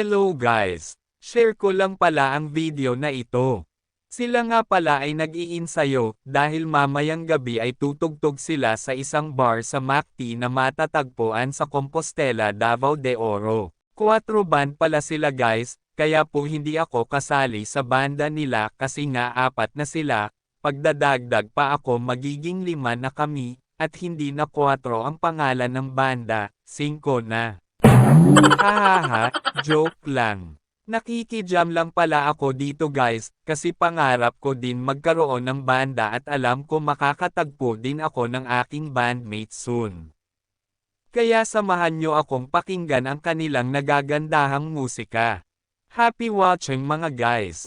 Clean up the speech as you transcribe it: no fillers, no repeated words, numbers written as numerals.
Hello guys! Share ko lang pala ang video na ito. Sila nga pala ay nag-iinsayo dahil mamayang gabi ay tutugtog sila sa isang bar sa McT na matatagpuan sa Compostela, Davao de Oro. 4 band pala sila guys, kaya po hindi ako kasali sa banda nila kasi nga 4 na sila, pagdadagdag pa ako magiging 5 na kami, at hindi na 4 ang pangalan ng banda, 5 na. Hahaha, joke lang. Nakikijam lang pala ako dito guys, kasi pangarap ko din magkaroon ng banda at alam ko makakatagpo din ako ng aking bandmate soon. Kaya samahan nyo akong pakinggan ang kanilang nagagandahang musika. Happy watching mga guys!